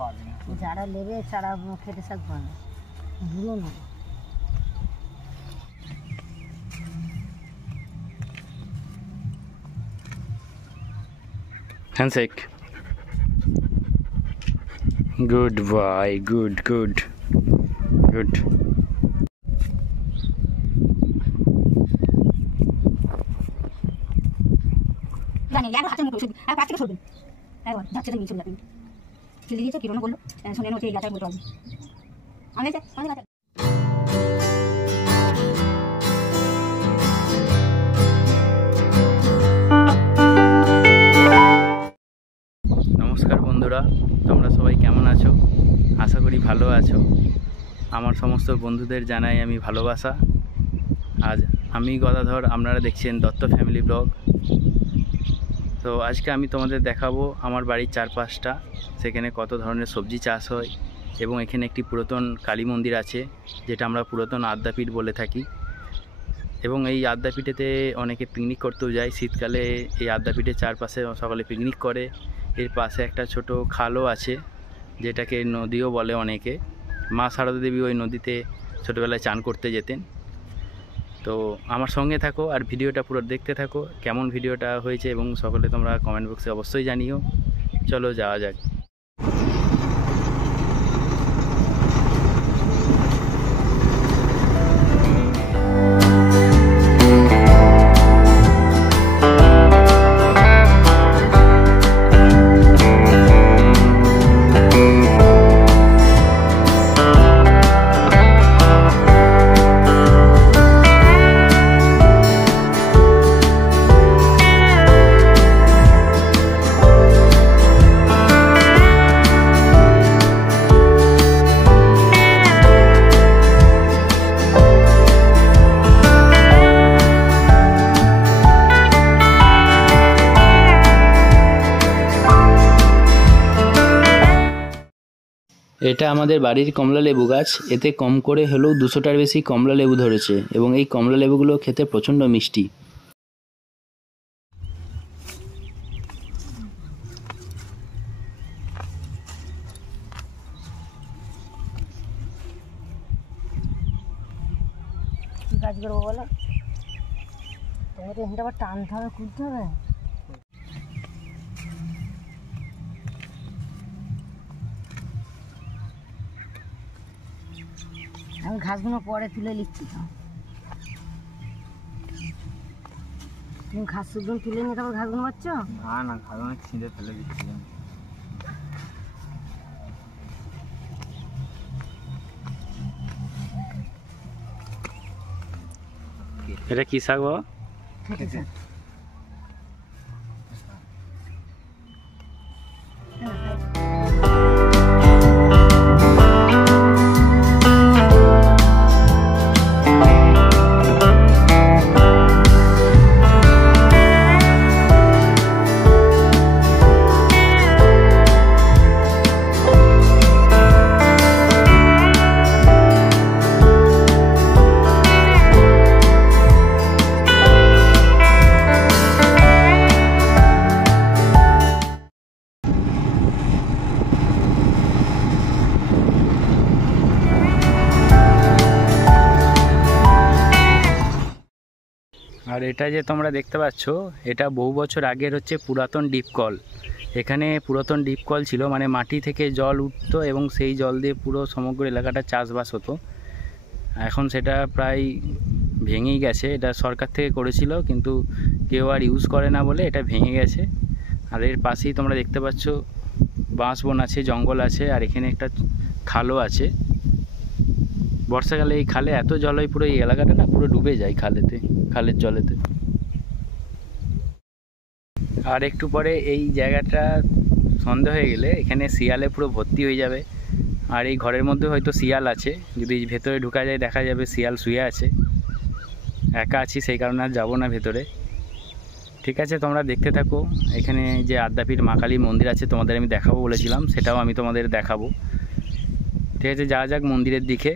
পারবে না। যারা নেবে তারা খেতে শাক পাবে, বুড়ো না। Handshake. Good boy, good good good. জানি হাতের মুখে ওষুধ আর 5 থেকে সরবেন। হ্যাঁ যাচ্ছে তুমি চলে যাবেন। ছেলে দিয়েছে কিরণ বললো শুনে হচ্ছে এই গাছায় বলতে পারবে। আমি নমস্কার বন্ধুরা, তোমরা সবাই কেমন আছো? আশা করি ভালো আছো। আমার সমস্ত বন্ধুদের জানাই আমি ভালোবাসা। আজ আমি গদাধর, আপনারা দেখছেন দত্ত ফ্যামিলি ব্লগ। তো আজকে আমি তোমাদের দেখাবো আমার বাড়ির চারপাশটা, সেখানে কত ধরনের সবজি চাষ হয়, এবং এখানে একটি পুরাতন কালী মন্দির আছে যেটা আমরা পুরাতন আদ্যাপীঠ বলে থাকি। এবং এই আদ্যাপীঠেতে অনেকে পিকনিক করতেও যায়। শীতকালে এই আদ্যাপীঠের চারপাশে সকলে পিকনিক করে। এর পাশে একটা ছোট খালও আছে, যেটাকে নদীও বলে অনেকে। মা সারদা দেবী ওই নদীতে ছোটোবেলায় চান করতে যেতেন। তো আমার সঙ্গে থাকো আর ভিডিওটা পুরো দেখতে থাকো, কেমন ভিডিওটা হয়েছে এবং সকলে তোমরা কমেন্ট বক্সে অবশ্যই জানিও। চলো যাওয়া যাক। এটা আমাদের বাড়ির কমলা লেবু গাছ। এতে কম করে হলেও 200টার বেশি কমলা লেবু ধরেছে, এবং এই কমলা লেবুগুলো খেতে প্রচণ্ড মিষ্টি। কাজ করবো বলো, তোমাকে এখানটা আবার টানতে হবে, খুলতে হবে। আমি ঘাসগুলো পরে তুলে নিচ্ছি। তো তুমি ঘাস শুকনো তুলে নিয়ে তারপর ঘাসগুলো পাচ্ছ? না না, ঘাসগুলো ছিঁড়ে ফেলে দিচ্ছি। এটা কি শাক বাবা? আর এটা যে তোমরা দেখতে পাচ্ছ, এটা বহু বছর আগের হচ্ছে পুরাতন ডিপ কল। এখানে পুরাতন ডিপ কল ছিল, মানে মাটি থেকে জল উঠতো এবং সেই জল দিয়ে পুরো সমগ্র এলাকাটা চাষবাস হতো। এখন সেটা প্রায় ভেঙেই গেছে। এটা সরকার থেকে করেছিল, কিন্তু কেউ আর ইউজ করে না বলে এটা ভেঙে গেছে। আর এর পাশেই তোমরা দেখতে পাচ্ছ বাঁশ বন আছে, জঙ্গল আছে, আর এখানে একটা খালও আছে। বর্ষাকালে এই খালে এত জল হয়, পুরো এই এলাকাটা না পুরো ডুবে যায় খালের জলেতে। আর একটু পরে এই জায়গাটা সন্ধে হয়ে গেলে এখানে শিয়ালে পুরো ভর্তি হয়ে যাবে। আর এই ঘরের মধ্যে হয়তো শিয়াল আছে, যদি ভেতরে ঢুকা যায় দেখা যাবে শিয়াল শুয়ে আছে। একা আছি সেই কারণে আর যাবো না ভেতরে। ঠিক আছে, তোমরা দেখতে থাকো। এখানে যে আদ্যাপীঠ মা কালী মন্দির আছে তোমাদের আমি দেখাবো বলেছিলাম, সেটাও আমি তোমাদের দেখাবো। ঠিক আছে, যাওয়া যাক মন্দিরের দিকে।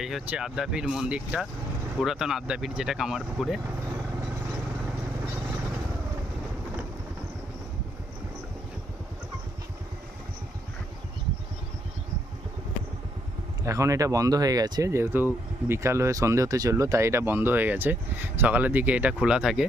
এই হচ্ছে আদ্যাপীর মন্দিরটা, পুরাতন আদ্যাপীঠ, যেটা কামারপুকুরে। এখন এটা বন্ধ হয়ে গেছে, যেহেতু বিকাল হয়ে সন্ধে হতে চললো, তাই এটা বন্ধ হয়ে গেছে। সকালের দিকে এটা খোলা থাকে।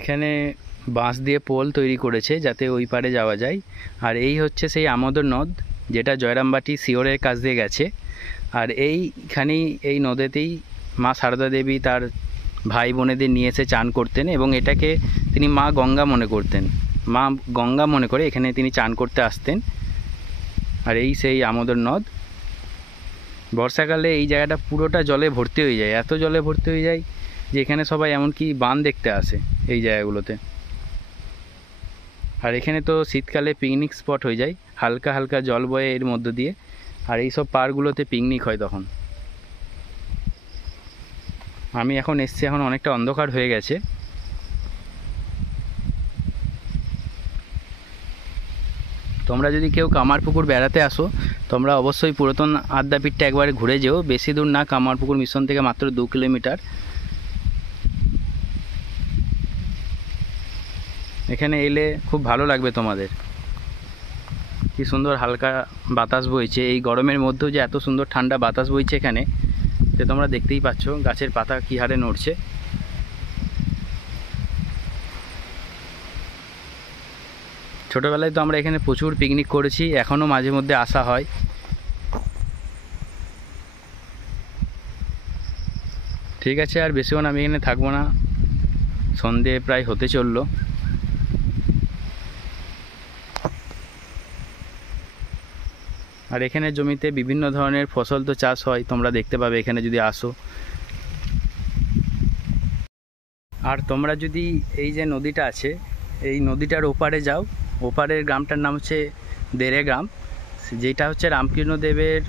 এখানে বাঁশ দিয়ে পোল তৈরি করেছে যাতে ওই পারে যাওয়া যায়। আর এই হচ্ছে সেই আমোদর নদ, যেটা জয়রামবাটি শিওরের কাছ দিয়ে গেছে। আর এইখানেই, এই নদেতেই মা সারদা দেবী তার ভাই বোনেদের নিয়ে এসে চান করতেন, এবং এটাকে তিনি মা গঙ্গা মনে করতেন। মা গঙ্গা মনে করে এখানে তিনি চান করতে আসতেন। আর এই সেই আমোদর নদ। বর্ষাকালে এই জায়গাটা পুরোটা জলে ভর্তি হয়ে যায়, এত জলে ভর্তি হয়ে যায় যে এখানে সবাই এমনকি বান দেখতে আসে এই জায়গাগুলোতে। আর এখানে তো শীতকালে পিকনিক স্পট হয়ে যায়, হালকা হালকা জল বয়ে এর মধ্য দিয়ে। আর এই সব পার্কগুলোতে পিকনিক হয় তখন। আমি এখন এসছি, এখন অনেকটা অন্ধকার হয়ে গেছে। তোমরা যদি কেউ কামারপুকুর বেড়াতে আসো, তোমরা অবশ্যই পুরাতন আদ্যাপীঠটা একবারে ঘুরে যেও। বেশি দূর না, কামারপুকুর মিশন থেকে মাত্র 2 কিলোমিটার। এখানে এলে খুব ভালো লাগবে তোমাদের। কি সুন্দর হালকা বাতাস বইছে, এই গরমের মধ্যেও যে এত সুন্দর ঠান্ডা বাতাস বইছে এখানে, যে তোমরা দেখতেই পাচ্ছ গাছের পাতা কী হারে নড়ছে। ছোটোবেলায় তো আমরা এখানে প্রচুর পিকনিক করেছি, এখনও মাঝে মধ্যে আসা হয়। ঠিক আছে, আর বেশিক্ষণ আমি এখানে থাকবো না, সন্ধে প্রায় হতে চললো। আর এখানে জমিতে বিভিন্ন ধরনের ফসল তো চাষ হয়, তোমরা দেখতে পাবে এখানে যদি আসো। আর তোমরা যদি এই যে নদীটা আছে, এই নদীটার ওপারে যাও, ওপারের গ্রামটার নাম হচ্ছে দেরে গ্রাম, যেটা হচ্ছে রামকৃষ্ণদেবের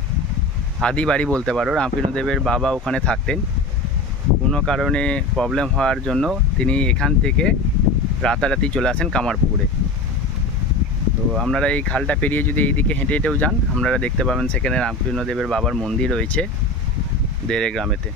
আদি বাড়ি বলতে পারো। রামকৃষ্ণদেবের বাবা ওখানে থাকতেন, কোনো কারণে প্রবলেম হওয়ার জন্য তিনি এখান থেকে রাতারাতি চলে আসেন কামারপুকুরে। তো আপনারা এই খালটা পেরিয়ে যদি এইদিকে হেঁটে হেঁটেও যান, আপনারা দেখতে পাবেন সেখানে রামকৃষ্ণদেবের বাবার মন্দির রয়েছে দেরে গ্রামেতে।